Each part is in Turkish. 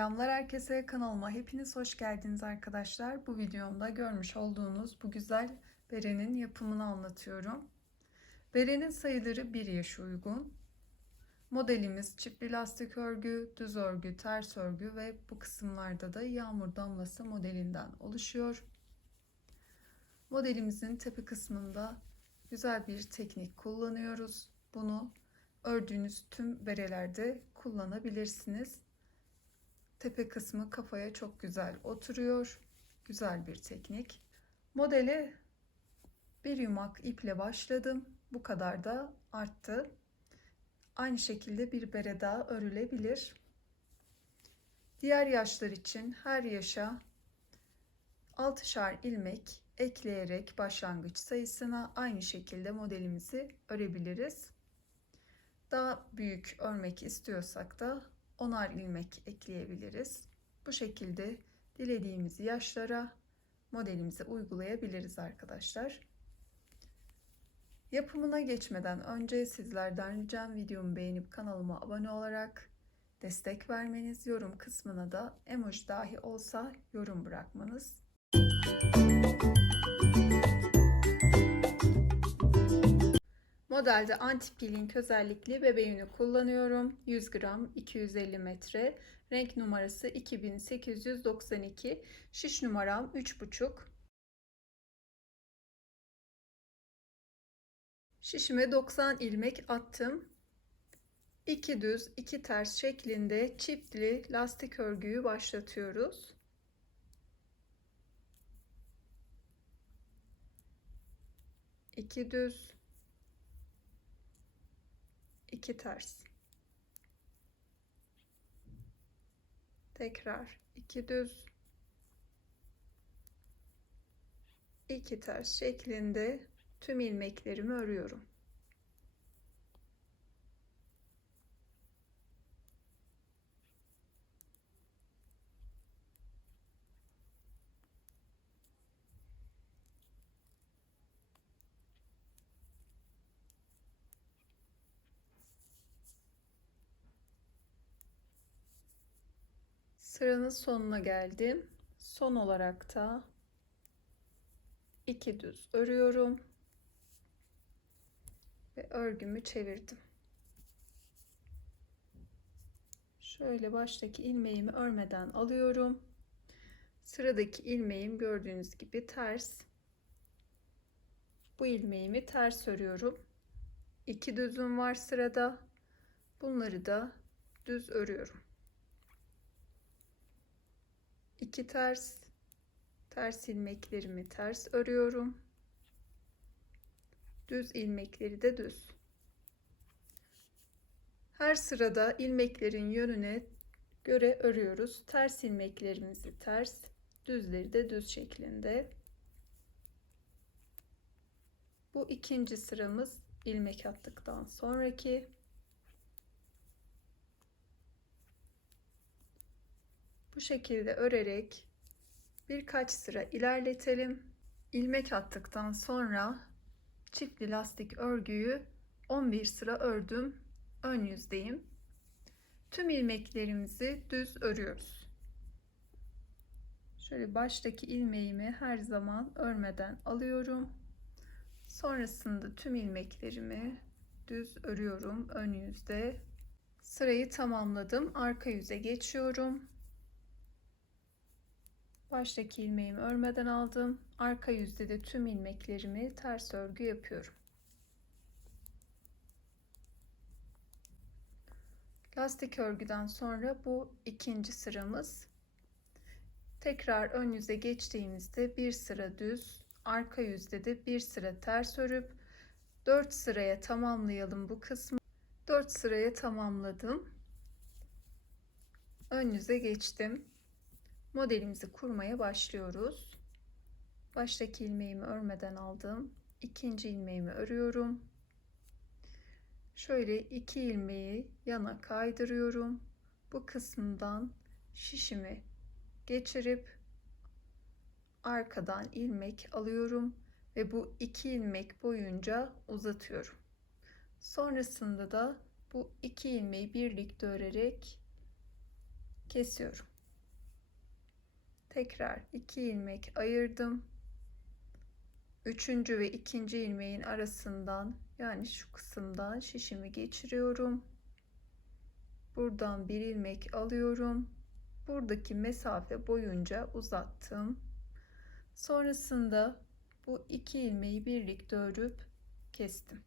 Selamlar herkese, kanalıma hepiniz hoş geldiniz arkadaşlar. Bu videomda görmüş olduğunuz bu güzel berenin yapımını anlatıyorum. Berenin sayıları 1 yaşa uygun. Modelimiz çiftli lastik örgü, düz örgü, ters örgü ve bu kısımlarda da yağmur damlası modelinden oluşuyor. Modelimizin tepe kısmında güzel bir teknik kullanıyoruz. Bunu ördüğünüz tüm berelerde kullanabilirsiniz. Tepe kısmı kafaya çok güzel oturuyor. Güzel bir teknik. Modele bir yumak iple başladım. Bu kadar da arttı. Aynı şekilde bir bere daha örülebilir. Diğer yaşlar için her yaşa 6'şar ilmek ekleyerek başlangıç sayısına aynı şekilde modelimizi örebiliriz. Daha büyük örmek istiyorsak da 10'ar ilmek ekleyebiliriz. Bu şekilde dilediğimiz yaşlara modelimizi uygulayabiliriz arkadaşlar. Yapımına geçmeden önce sizlerden ricam videomu beğenip kanalıma abone olarak destek vermeniz, yorum kısmına da emoji dahi olsa yorum bırakmanız. Modelde anti-peeling özellikli bebe yünü kullanıyorum. 100 gram 250 metre. Renk numarası 2892. Şiş numaram 3,5. Şişime 90 ilmek attım. 2 düz 2 ters şeklinde çiftli lastik örgüyü başlatıyoruz. İki düz 2 ters. Tekrar 2 düz 2 ters şeklinde tüm ilmeklerimi örüyorum. Sıranın sonuna geldim. Son olarak da 2 düz örüyorum ve örgümü çevirdim. Şöyle baştaki ilmeğimi örmeden alıyorum. Sıradaki ilmeğim gördüğünüz gibi ters. Bu ilmeğimi ters örüyorum. 2 düzüm var sırada. Bunları da düz örüyorum. 2 ters, ters ilmeklerimi ters örüyorum. Düz ilmekleri de düz. Her sırada ilmeklerin yönüne göre örüyoruz. Ters ilmeklerimizi ters, düzleri de düz şeklinde. Bu ikinci sıramız ilmek attıktan sonraki. Bu şekilde örerek birkaç sıra ilerletelim. İlmek attıktan sonra çiftli lastik örgüyü 11 sıra ördüm. Ön yüzdeyim. Tüm ilmeklerimizi düz örüyoruz. Şöyle baştaki ilmeğimi her zaman örmeden alıyorum. Sonrasında tüm ilmeklerimi düz örüyorum ön yüzde. Sırayı tamamladım. Arka yüze geçiyorum. Baştaki ilmeğimi örmeden aldım. Arka yüzde de tüm ilmeklerimi ters örgü yapıyorum. Lastik örgüden sonra bu ikinci sıramız. Tekrar ön yüze geçtiğimizde bir sıra düz, arka yüzde de bir sıra ters örüp 4 sıraya tamamlayalım bu kısmı. 4 sıraya tamamladım. Ön yüze geçtim. Modelimizi kurmaya başlıyoruz. Baştaki ilmeğimi örmeden aldım. İkinci ilmeğimi örüyorum. Şöyle 2 ilmeği yana kaydırıyorum. Bu kısımdan şişimi geçirip arkadan ilmek alıyorum ve bu 2 ilmek boyunca uzatıyorum. Sonrasında da bu 2 ilmeği birlikte örerek kesiyorum. Tekrar 2 ilmek ayırdım. Üçüncü ve ikinci ilmeğin arasından, yani şu kısımdan şişimi geçiriyorum. Buradan bir ilmek alıyorum. Buradaki mesafe boyunca uzattım. Sonrasında bu iki ilmeği birlikte örüp kestim.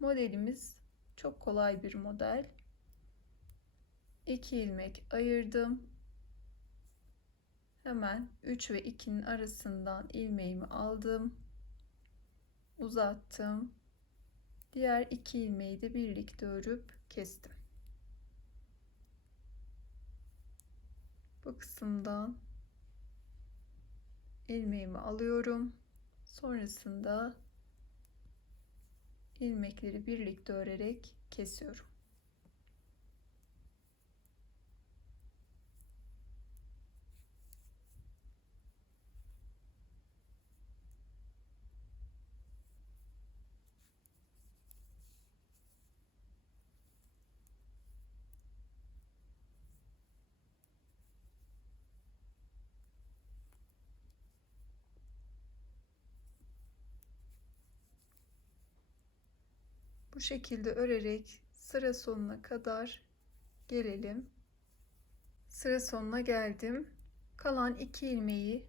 Modelimiz çok kolay bir model. 2 ilmek ayırdım. Hemen 3 ve 2'nin arasından ilmeğimi aldım. Uzattım. Diğer 2 ilmeği de birlikte örüp kestim. Bu kısımdan ilmeğimi alıyorum. Sonrasında ilmekleri birlikte örerek kesiyorum. Bu şekilde örerek sıra sonuna kadar gelelim. Sıra sonuna geldim. Kalan 2 ilmeği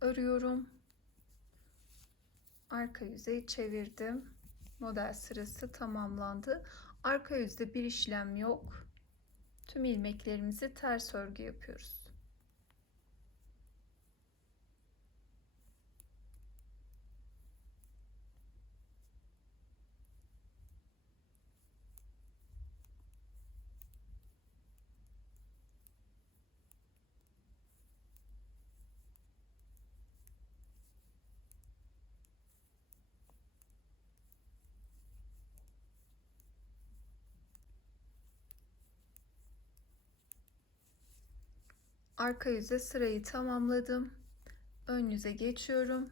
örüyorum. Arka yüzeyi çevirdim. Model sırası tamamlandı. Arka yüzde bir işlem yok. Tüm ilmeklerimizi ters örgü yapıyoruz. Arka yüze sırayı tamamladım. Ön yüze geçiyorum.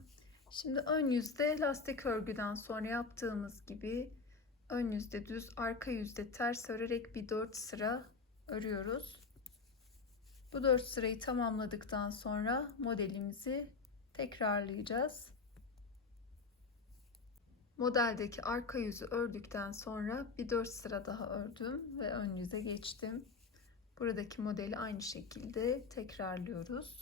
Şimdi ön yüzde lastik örgüden sonra yaptığımız gibi ön yüzde düz, arka yüzde ters örerek bir 4 sıra örüyoruz. Bu 4 sırayı tamamladıktan sonra modelimizi tekrarlayacağız. Modeldeki arka yüzü ördükten sonra bir 4 sıra daha ördüm ve ön yüze geçtim. Buradaki modeli aynı şekilde tekrarlıyoruz.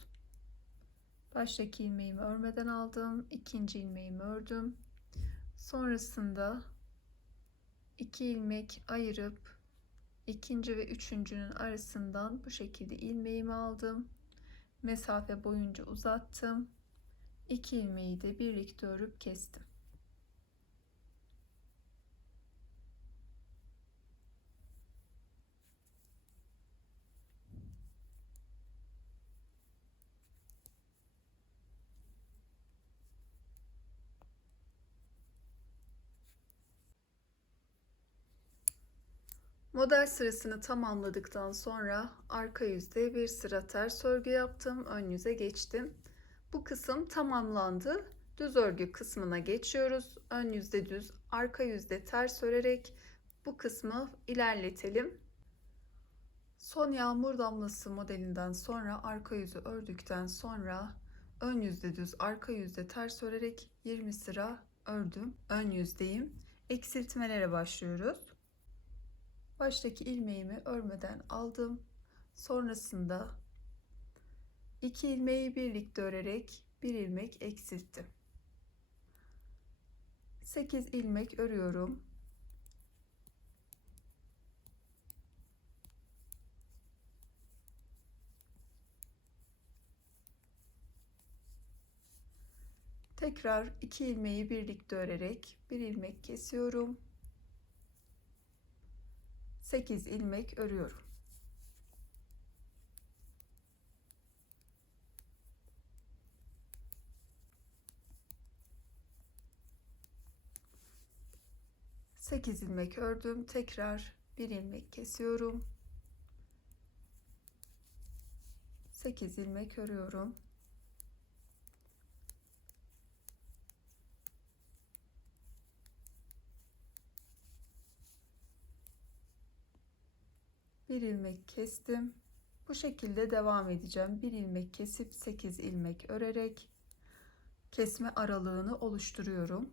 Baştaki ilmeğimi örmeden aldım. İkinci ilmeğimi ördüm. Sonrasında 2 ilmek ayırıp ikinci ve üçüncünün arasından bu şekilde ilmeğimi aldım. Mesafe boyunca uzattım. 2 ilmeği de birlikte örüp kestim. Model sırasını tamamladıktan sonra arka yüzde bir sıra ters örgü yaptım. Ön yüze geçtim. Bu kısım tamamlandı. Düz örgü kısmına geçiyoruz. Ön yüzde düz, arka yüzde ters örerek bu kısmı ilerletelim. Son yağmur damlası modelinden sonra arka yüzü ördükten sonra ön yüzde düz, arka yüzde ters örerek 20 sıra ördüm. Ön yüzdeyim. Eksiltmelere başlıyoruz. Baştaki ilmeğimi örmeden aldım. Sonrasında 2 ilmeği birlikte örerek bir ilmek eksilttim. 8 ilmek örüyorum. Tekrar 2 ilmeği birlikte örerek bir ilmek kesiyorum. 8 ilmek örüyorum. Sekiz ilmek ördüm. Tekrar bir ilmek kesiyorum. 8 ilmek örüyorum. Bir ilmek kestim. Bu şekilde devam edeceğim. Bir ilmek kesip 8 ilmek örerek kesme aralığını oluşturuyorum.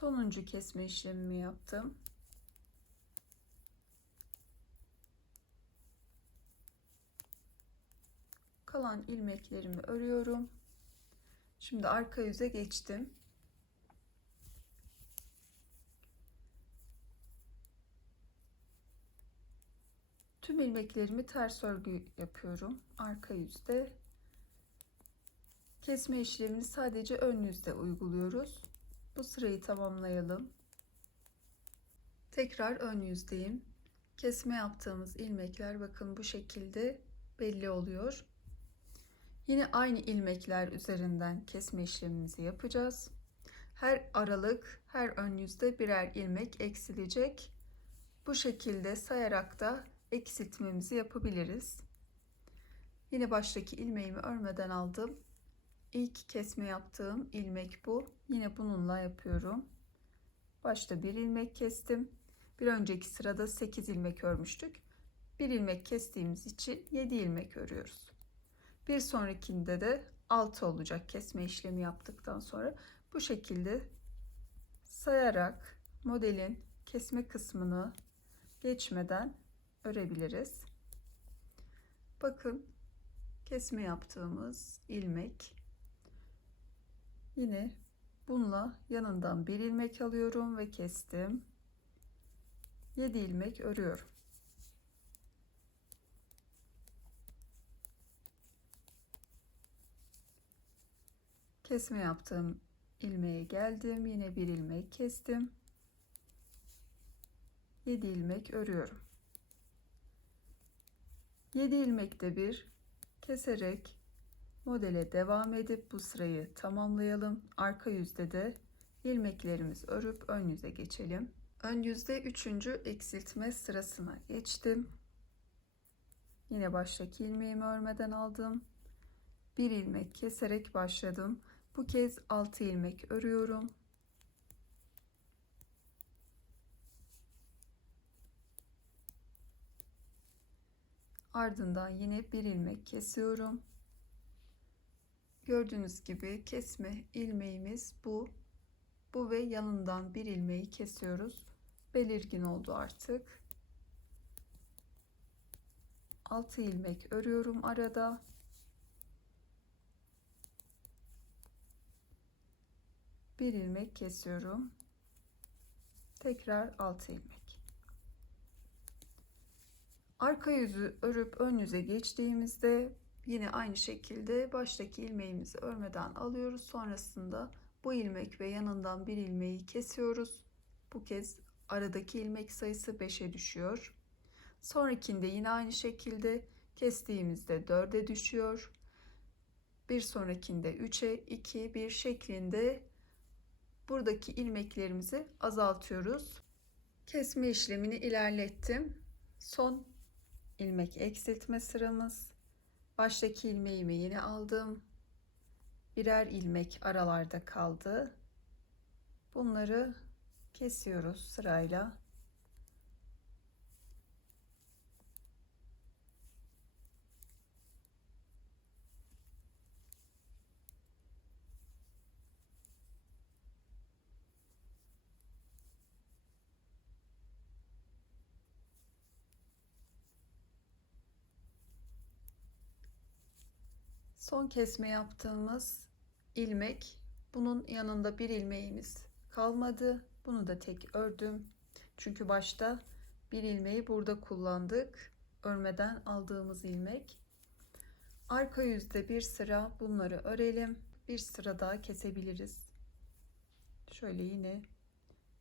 Sonuncu kesme işlemimi yaptım. Kalan ilmeklerimi örüyorum. Şimdi arka yüze geçtim. Tüm ilmeklerimi ters örgü yapıyorum. Arka yüzde. Kesme işlemini sadece ön yüzde uyguluyoruz. Bu sırayı tamamlayalım. Tekrar ön yüzdeyim. Kesme yaptığımız ilmekler bakın bu şekilde belli oluyor. Yine aynı ilmekler üzerinden kesme işlemimizi yapacağız. Her aralık, her ön yüzde birer ilmek eksilecek. Bu şekilde sayarak da eksiltmemizi yapabiliriz. Yine baştaki ilmeğimi örmeden aldım. İlk kesme yaptığım ilmek bu. Yine bununla yapıyorum. Başta bir ilmek kestim. Bir önceki sırada 8 ilmek örmüştük. Bir ilmek kestiğimiz için 7 ilmek örüyoruz. Bir sonrakinde de 6 olacak kesme işlemi yaptıktan sonra. Bu şekilde sayarak modelin kesme kısmını geçmeden örebiliriz. Bakın kesme yaptığımız ilmek. Yine bununla yanından bir ilmek alıyorum ve kestim. 7 ilmek örüyorum. Kesme yaptığım ilmeğe geldim. Yine bir ilmek kestim. 7 ilmek örüyorum. 7 ilmekte bir keserek modele devam edip bu sırayı tamamlayalım. Arka yüzde de ilmeklerimizi örüp ön yüze geçelim. Ön yüzde 3. eksiltme sırasına geçtim. Yine baştaki ilmeğimi örmeden aldım. Bir ilmek keserek başladım. Bu kez 6 ilmek örüyorum. Ardından yine bir ilmek kesiyorum. Gördüğünüz gibi kesme ilmeğimiz bu. Bu ve yanından bir ilmeği kesiyoruz. Belirgin oldu artık. 6 ilmek örüyorum arada. Bir ilmek kesiyorum. Tekrar 6 ilmek. Arka yüzü örüp ön yüze geçtiğimizde yine aynı şekilde baştaki ilmeğimizi örmeden alıyoruz. Sonrasında bu ilmek ve yanından bir ilmeği kesiyoruz. Bu kez aradaki ilmek sayısı 5'e düşüyor. Sonrakinde yine aynı şekilde kestiğimizde 4'e düşüyor. Bir sonrakinde 3'e, 2, 1 şeklinde buradaki ilmeklerimizi azaltıyoruz. Kesme işlemini ilerlettim. Son ilmek eksiltme sıramız. Baştaki ilmeğimi yine aldım. Birer ilmek aralarda kaldı. Bunları kesiyoruz sırayla. Son kesme yaptığımız ilmek. Bunun yanında bir ilmeğimiz kalmadı. Bunu da tek ördüm. Çünkü başta bir ilmeği burada kullandık. Örmeden aldığımız ilmek. Arka yüzde bir sıra bunları örelim. Bir sıra daha kesebiliriz. Şöyle yine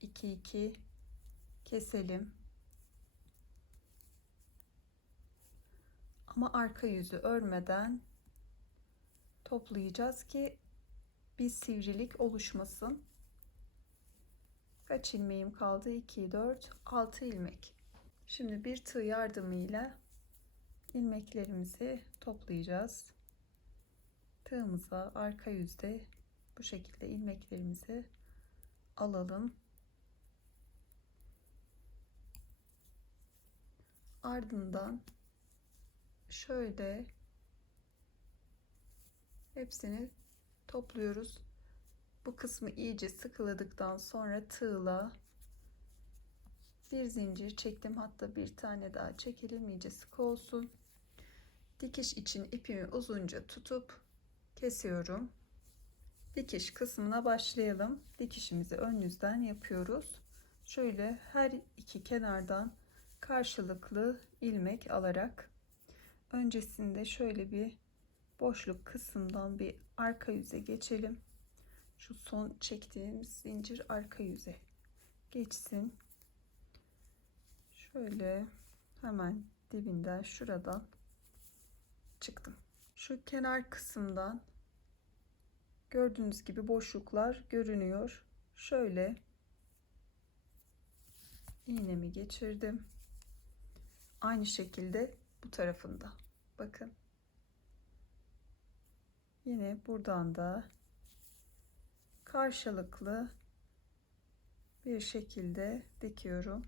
2 2 keselim. Ama arka yüzü örmeden toplayacağız ki bir sivrilik oluşmasın. Kaç ilmeğim kaldı? 2 4 6 ilmek. Şimdi bir tığ yardımıyla ilmeklerimizi toplayacağız. Tığımıza arka yüzde bu şekilde ilmeklerimizi alalım. Ardından şöyle hepsini topluyoruz. Bu kısmı iyice sıkıladıktan sonra tığla bir zincir çektim. Hatta bir tane daha çekelim, iyice sıkı olsun. Dikiş için ipimi uzunca tutup kesiyorum. Dikiş kısmına başlayalım. Dikişimizi ön yüzden yapıyoruz. Şöyle her iki kenardan karşılıklı ilmek alarak öncesinde şöyle bir boşluk kısımdan bir arka yüze geçelim. Şu son çektiğimiz zincir arka yüze geçsin. Şöyle hemen dibinden şuradan çıktım. Şu kenar kısımdan gördüğünüz gibi boşluklar görünüyor. Şöyle iğnemi geçirdim. Aynı şekilde bu tarafında. Bakın. Yine buradan da karşılıklı bir şekilde dikiyorum.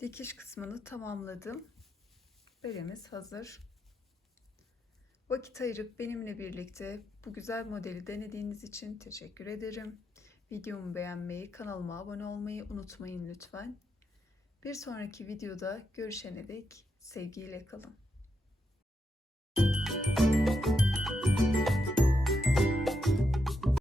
Dikiş kısmını tamamladım. Beremiz hazır. Vakit ayırıp benimle birlikte bu güzel modeli denediğiniz için teşekkür ederim. Videomu beğenmeyi, kanalıma abone olmayı unutmayın lütfen. Bir sonraki videoda görüşene dek sevgiyle kalın.